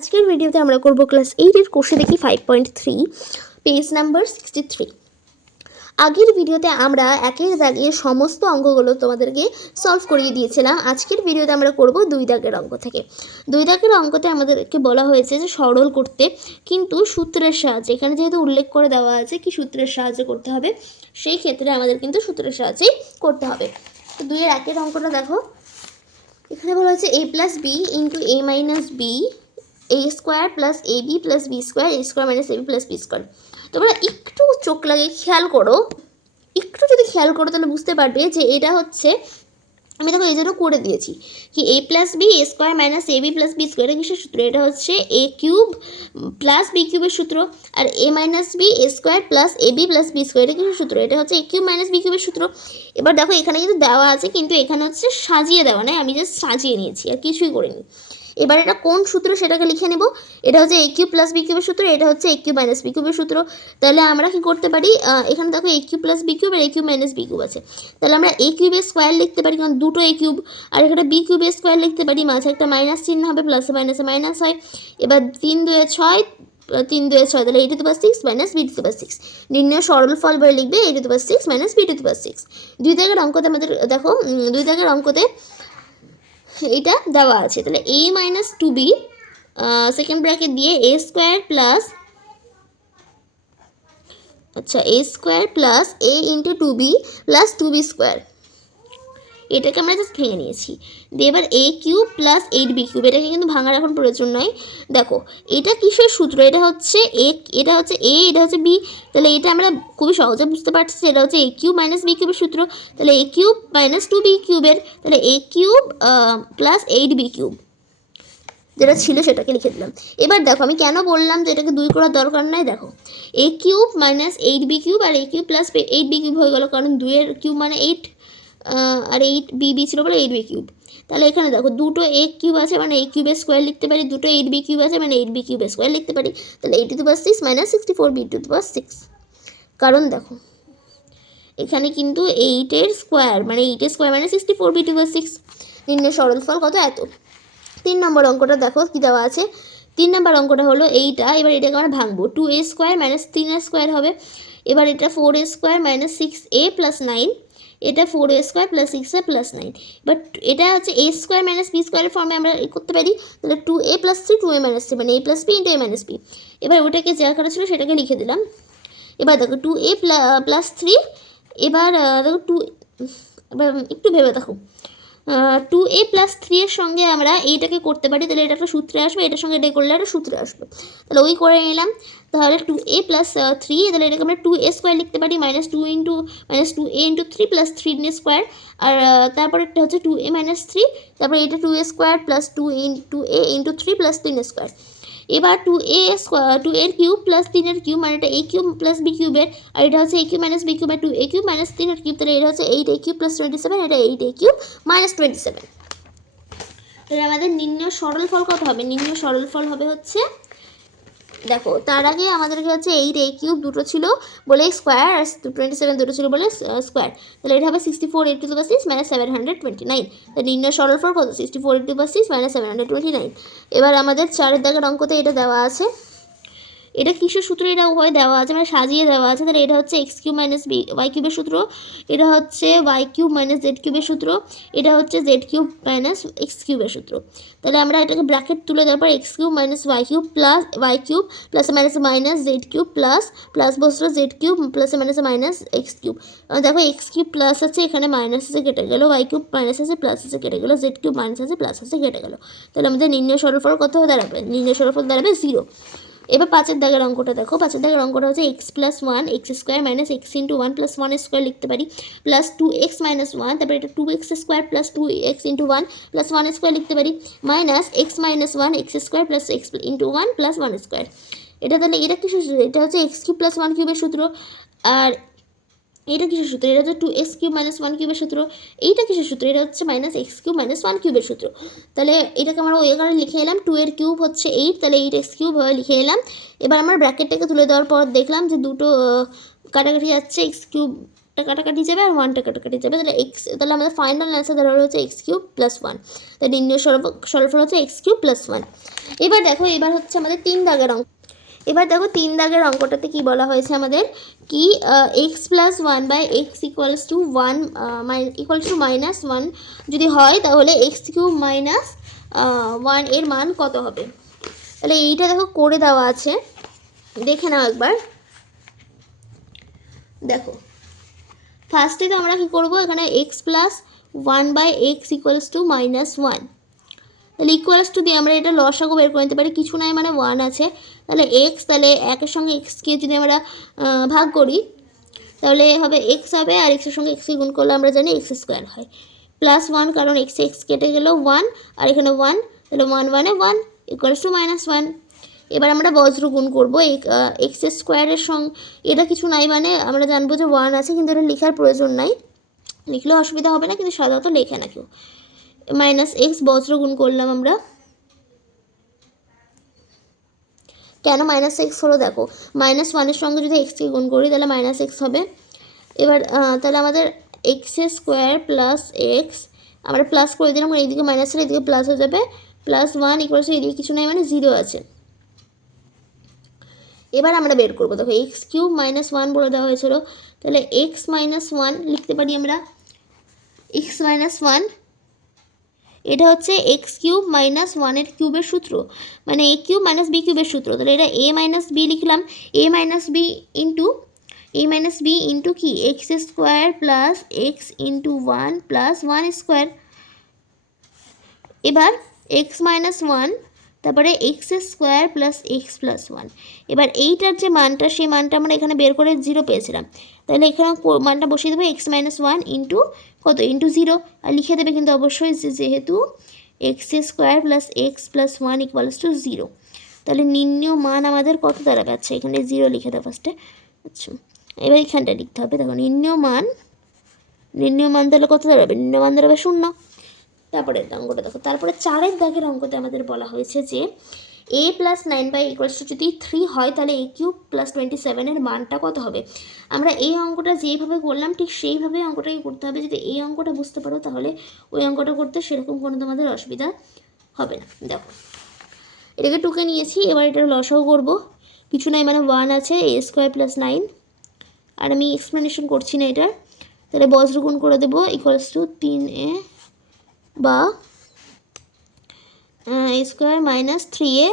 আজকের ভিডিওতে আমরা করব ক্লাস 8 এর কোর্সে দেখি 5.3 পেজ নাম্বার 63। আগের ভিডিওতে আমরা একের দাগের সমস্ত অঙ্কগুলো তোমাদেরকে সলভ করিয়ে দিয়েছিলাম। আজকের ভিডিওতে আমরা করব দুই দাগের অঙ্ক থেকে। দুই দাগের অঙ্কতে আমাদেরকে বলা হয়েছে যে সরল করতে, কিন্তু সূত্রের সাহায্যে। এখানে যেহেতু উল্লেখ করে দেওয়া আছে কি সূত্রের সাহায্যে করতে হবে, সেই ক্ষেত্রে আমাদের কিন্তু সূত্রের সাহায্যেই করতে হবে। তো 2-এর অঙ্কটা দেখো, এখানে বলা হয়েছে a plus B into a minus B a square plus A B plus B square a square minus A B plus B square. তোমরা একটু চোখ লাগিয়ে খেয়াল করো, যদি খেয়াল করো তাহলে বুঝতে পারবে যে এটা হচ্ছে, আমি দেখো এই জন্য করে দিয়েছি কি a plus B A square minus A B plus B square. এটা কিসের সূত্র? এটা হচ্ছে এ কিউব প্লাস বি কিউবের সূত্র। আর এ minus B A square plus A B plus B square, এটা কিসের সূত্র? এটা হচ্ছে এ কিউব মাইনাস বি কিউবের সূত্র। এবার দেখো এখানে কিন্তু দেওয়া আছে, কিন্তু এখানে হচ্ছে সাজিয়ে দেওয়া নাই, আমি জাস্ট সাজিয়ে নিয়েছি আর কিছুই করিনি। এবার এটা কোন সূত্র সেটাকে লিখে নেব। এটা হচ্ছে এ কিউব প্লাস বি কিউবের সূত্র, এটা হচ্ছে এ কিউব মাইনাস বি কিউবের সূত্র। তাহলে আমরা কি করতে পারি, এখানে দেখো এ কিউব প্লাস বি কিউব আর এ কিউব মাইনাস বি কিউব আছে। তাহলে আমরা এ কিউবের স্কোয়ার লিখতে পারি, কারণ দুটো এ কিউব। আর এখানে বি কিউবের স্কোয়ার লিখতে পারি, মাঝে একটা মাইনাস চিহ্ন হবে, প্লাসে মাইনাসে মাইনাস হয়। এবার 3×2=6, 3×2=6, তাহলে a to the power 6 minus b to the power 6। নির্ণয় সরল ফল বলে লিখবে a to the power 6 minus b to the power 6। দুই দাগের অঙ্কতে আমাদের দেখো, দুই দাগের অঙ্কতে এইটা দেওয়া আছে। তাহলে a minus 2b second bracket দিয়ে a স্কোয়ার প্লাস, আচ্ছা a square plus a into 2b plus 2b square, এটাকে আমরা জাস্ট ভেঙে নিয়েছি। দিয়ে এবার এ কিউব প্লাস 8b কিউব, এটাকে কিন্তু ভাঙার এখন প্রয়োজন নয়। দেখো এটা কিসের সূত্র? এটা হচ্ছে এ, এটা হচ্ছে এ, এটা হচ্ছে বি। তাহলে এটা আমরা খুবই সহজে বুঝতে পারছি, এটা হচ্ছে এ কিউব মাইনাস বি কিউবের সূত্র। তাহলে এ কিউব মাইনাস 2b কিউবের, তাহলে এ কিউব প্লাস 8b কিউব যেটা ছিল সেটাকে লিখে দিলাম। এবার দেখো আমি কেন বললাম যে এটাকে দুই করার দরকার নাই। দেখো এ কিউব মাইনাস 8b কিউব আর এ কিউব প্লাস 8b কিউব হয়ে গেল, কারণ 2-এর কিউব মানে 8 আর 8b ছিল বলে 8b কিউব। তাহলে এখানে দেখো দুটো এ কিউব আছে, মানে এ কিউবের স্কোয়ার লিখতে পারি, দুটো 8b কিউব আছে মানে 8b কিউবের স্কোয়ার লিখতে পারি। তাহলে a to the power 6 minus 64b to the power 6। কারণ দেখো এখানে কিন্তু 8-এর স্কোয়ার মানে 8-এর স্কোয়ার মানে 64b টু দি পাওয়ার 6। নির্ণয় সরল ফল কত? এত। 3 নম্বর অঙ্কটা দেখো কি দেওয়া আছে। 3 নম্বর অঙ্কটা হলো এইটা। এবার এটাকে আমরা ভাঙবো, 2a square minus 3a square হবে। এবার এটা 4a square minus 6a plus 9, এটা 4a square plus 6a plus 9। But এটা হচ্ছে a স্কোয়ার মাইনাস b স্কোয়ারের ফর্মে আমরা করতে পারি। তাহলে 2a প্লাস 3 2a মাইনাস 3 মানে a plus b into a minus b। এবার ওটাকে যা করা ছিল সেটাকে লিখে দিলাম। এবার দেখো 2a প্লাস 3, এবার দেখো 2, এবার একটু ভেবে দেখো, 2a প্লাস 3 এর সঙ্গে আমরা এইটাকে করতে পারি, তাহলে এটা একটা সূত্রে আসবে, এটার সঙ্গে এটা করলে একটা সূত্রে আসবে। তাহলে ওই করে নিলাম। তাহলে 2a প্লাস 3, তাহলে এটাকে আমরা 2a স্কোয়ার লিখতে পারি, minus 2a into 3 plus 3 square. আর তারপর একটা হচ্ছে 2a মাইনাস 3, তারপরে এটা 2a square plus 2a into 3 plus 3 square. এবার 2a কিউব প্লাস 3 কিউব, মানে এটা a কিউব প্লাস b কিউবের, আর এটা হচ্ছে a cube minus b cube, আর 2a কিউব মাইনাস 3 কিউব, তাহলে এটা হচ্ছে 8a কিউব প্লাস 27, এটা 8a কিউব মাইনাস 27। তাহলে আমাদের নির্ণয় সরল ফল কত হবে? নির্ণয় সরল ফল হবে হচ্ছে, দেখো তার আগে আমাদেরকে হচ্ছে 8a কিউব দুটো ছিল বলে স্কোয়ার, আর 27 দুটো ছিল বলে স্কোয়ার। তাহলে এটা হবে 64 a to the power 6 minus 729। তাহলে নির্ণয় সরল ফল কত? 64 a to the power 6 minus 729। এবার আমাদের 4-এর দাগের অঙ্কতে এটা দেওয়া আছে। এটা কিসের সূত্র? এটা উভয় দেওয়া আছে, মানে সাজিয়ে দেওয়া আছে। তাহলে এটা হচ্ছে এক্স কিউব মাইনাস ওয়াই কিউবের সূত্র, এটা হচ্ছে ওয়াই কিউব মাইনাস জেড কিউবের সূত্র, এটা হচ্ছে জেড কিউব মাইনাস এক্স কিউবের সূত্র। তাহলে আমরা এটাকে ব্র্যাকেট তুলে দেওয়ার পর x cube minus y cube plus y cube plus minus minus z cube plus বসলো z cube plus minus x cube. দেখো এক্স কিউব প্লাস আছে, এখানে মাইনাস আছে কেটে গেল, ওয়াই কিউব মাইনাস আছে প্লাস আছে কেটে গেল, জেড কিউব মাইনাস আছে প্লাস আছে কেটে গেল। তাহলে আমাদের নির্ণয় সরলফল কত দাঁড়াবে? নির্ণয় সরলফল দাঁড়াবে 0। এবার 5-এর দাগের অঙ্কটা দেখো। 5-এর দাগের অঙ্কটা হচ্ছে x plus 1 x square minus x into 1 plus 1 square লিখতে পারি, প্লাস 2x মাইনাস 1, তারপরে এটা 2x square plus 2x into 1 plus 1 square লিখতে পারি, minus x minus 1 x square plus x into 1 plus 1 square. এটা তাহলে এটা কিসের সূত্র? এটা হচ্ছে এক্স কিউব প্লাস 1 কিউবের সূত্র। আর এটা কিসের সূত্র? এটা হচ্ছে 2x কিউব মাইনাস 1 কিউবের সূত্র। এইটা কিসের সূত্র? এটা হচ্ছে মাইনাস এক্স কিউব মাইনাস 1 কিউবের সূত্র। তাহলে এটাকে আমরা ওই কারণে লিখে এলাম, 2 এর কিউব হচ্ছে 8, তাহলে 8x কিউব হয়ে লিখে এলাম। এবার আমরা ব্র্যাকেটটাকে তুলে দেওয়ার পর দেখলাম যে দুটো কাটাকাটি যাচ্ছে, এক্স কিউব কাটাকাটি যাবে আর 1টা কাটাকাটি যাবে, তাহলে তাহলে আমাদের ফাইনাল অ্যান্সার ধরা হচ্ছে x³ + 1। তাই নির্ণয় সরলফল হচ্ছে x³ + 1। এবার দেখো, এবার হচ্ছে আমাদের 3 দাগের অঙ্ক। এবার দেখো 3 দাগের অঙ্কটাতে কি বলা হয়েছে আমাদের, কি x + 1/x = 1 -1 যদি হয় তাহলে x³ - 1 এর মান কত হবে। তাহলে এইটা দেখো করে দেওয়া আছে, দেখে নাও একবার। দেখো ফার্স্টে তো আমরা কী করবো, এখানে x + 1/x = -1, তাহলে ইকুয়ালস টু দিয়ে আমরা এটা লসাগু বের করে নিতে পারি, কিছু নাই মানে 1 আছে, তাহলে x, তাহলে একের সঙ্গে এক্সকে যদি আমরা ভাগ করি তাহলে হবে x হবে, আর এক্সের সঙ্গে এক্সকে গুণ করলে আমরা জানি x² হয়, +1 কারণ x কেটে গেল 1, আর এখানে 1, তাহলে 1 1 1 = -1। এবার আমরা বজ্র গুণ করবো x² সঙ্গে, এটা কিছু নাই মানে আমরা জানবো যে 1 আছে, কিন্তু এটা লেখার প্রয়োজন নাই, লিখলেও অসুবিধা হবে না, কিন্তু সাধারণত লেখে না কেউ। -x বজ্র গুণ করলাম আমরা, কেন -x হলো দেখো, -1 সঙ্গে যদি xকে গুণ করি তাহলে -x হবে। এবার তাহলে আমাদের x² + x, আমরা প্লাস করে দিলাম, এইদিকে মাইনাস হলে এদিকে প্লাস হয়ে যাবে, +1 = এদিকে কিছু নাই মানে 0 আছে। এবার আমরা বের করবো, দেখো x³ - 1 বলে দেওয়া হয়েছিল, তাহলে x - 1 লিখতে পারি আমরা, x - 1 এটা হচ্ছে x³ - 1 এর কিউবের সূত্র, মানে a³ - b³ এর সূত্র, তাহলে এটা a - b লিখলাম, a - b ইন্টু কি x² + x × 1 + 1²। এবার x - 1 তারপরে x² + x + 1, এবার এইটার যে মানটা, সেই মানটা আমরা এখানে বের করে 0 পেয়েছিলাম, তাহলে এখানে মানটা বসিয়ে দেবো x - 1 ইন্টু কত, ইন্টু 0, আর লিখে দেবে কিন্তু অবশ্যই যেহেতু x² + x + 1 = 0, তাহলে নির্ণয় মান আমাদের কত দাঁড়াবে, আচ্ছা এখানে 0 লিখে দাও ফার্স্টে, আচ্ছা এবার এখানটা লিখতে হবে, দেখো নির্ণয় মান তাহলে কত দাঁড়াবে, নির্ণয় মান দাঁড়াবে 0। তারপরে অঙ্কটা দেখো, তারপরে 4 দাগের অঙ্কতে আমাদের বলা হয়েছে যে a + 9/, যদি 3 হয় তাহলে a³ + 27 এর মানটা কত হবে। আমরা এই অঙ্কটা যেইভাবে করলাম ঠিক সেইভাবে অঙ্কটাকে করতে হবে, যদি এই অঙ্কটা বুঝতে পারো তাহলে ওই অঙ্কটা করতে সেরকম কোনো তোমাদের অসুবিধা হবে না। দেখো এটাকে টুকে নিয়েছি, এবার এটা লসাগু করব, কিছু নাই মানে 1 আছে, a² + 9, আর আমি এক্সপ্লেনেশন করছি না এটার, তাহলে বজ্রগুণ করে দেবো = 3a বা a² - 3a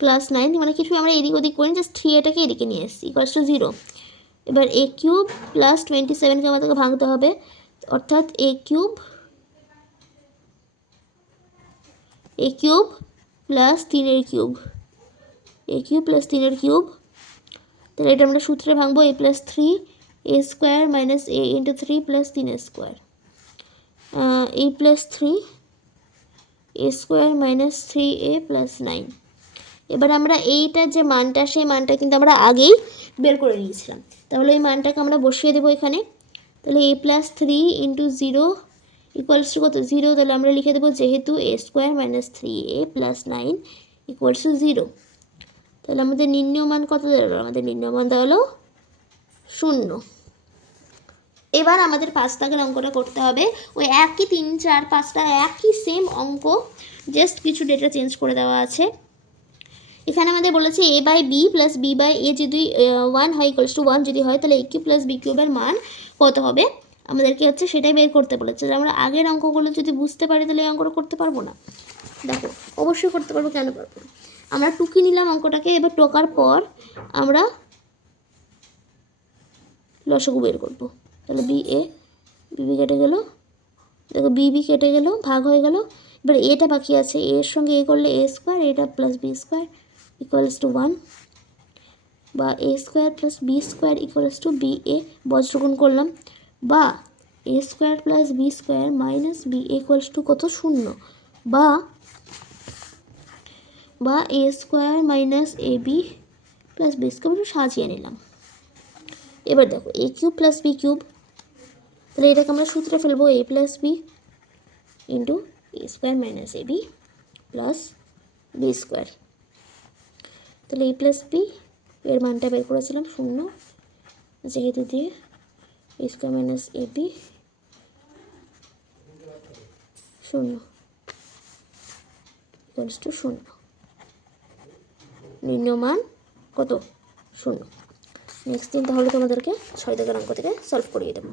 + 9, মানে কিছু আমরা এদিক ওদিক করি, জাস্ট 3aটাকে এদিকে নিয়ে এসেছি = 0। এবার a³ + 27কে আমাদেরকে ভাঙতে হবে, অর্থাৎ a³ + 3 কিউব, a³ + 3 কিউব, তাহলে এটা আমরা সূত্রে ভাঙবো, a + 3 a² - a × 3 + 3a², a + 3 a² - 3a + 9। এবার আমরা এইটার যে মানটা, সেই মানটা কিন্তু আমরা আগেই বের করে নিয়েছিলাম, তাহলে এই মানটাকে আমরা বসিয়ে দেবো এখানে, তাহলে a + 3 × 0 = কত, 0, তাহলে আমরা লিখে দেবো যেহেতু a² - 3a + 9 = 0, তাহলে আমাদের নির্ণয় মান কত দাঁড়ালো, আমাদের নির্ণয় মান দাঁড়ালো 0। এবার আমাদের 5 দাগের অঙ্কটা করতে হবে, ওই একই 3 4 5টা একই সেম অঙ্ক, জাস্ট কিছু ডেটা চেঞ্জ করে দেওয়া আছে। এখানে আমাদের বলেছে a/b + b/a যদি 1 হয় = 1 যদি হয়, তাহলে a³ + b³ এর মান কত হবে, আমাদেরকে হচ্ছে সেটাই বের করতে বলেছে। আমরা আগের অঙ্কগুলো যদি বুঝতে পারি তাহলে এই অঙ্কটা করতে পারবো না, দেখো অবশ্যই করতে পারবো, কেন পারবো না। আমরা টুকি নিলাম অঙ্কটাকে, এবার টোকার পর আমরা লসাগু বের করবো, তাহলে b কেটে গেল, দেখো b কেটে গেল, ভাগ হয়ে গেল, এবার এটা বাকি আছে, a এর সঙ্গে a করলে a², এটা + b² = 1, বা a² + b² = ba, বজ্রগুণ করলাম, বা a² + b² - ba = কত, 0, বা a² - ab + b² সাজিয়ে নিলাম। এবার দেখো a³ + b³, তাহলে এটাকে আমরা সূত্রে ফেলবো, a + b × a² - ab + b², তাহলে a + b এর মানটা বের করেছিলাম 0, যেহেতু দিয়ে এ স্কোয়ার মাইনাস এবি শূন্য ইকুয়ালস টু শূন্য। নির্ণয় মান কত? শূন্য। নেক্সট দিন তাহলে তোমাদেরকে 6 দাগের অঙ্ক থেকে সলভ করিয়ে দেবো।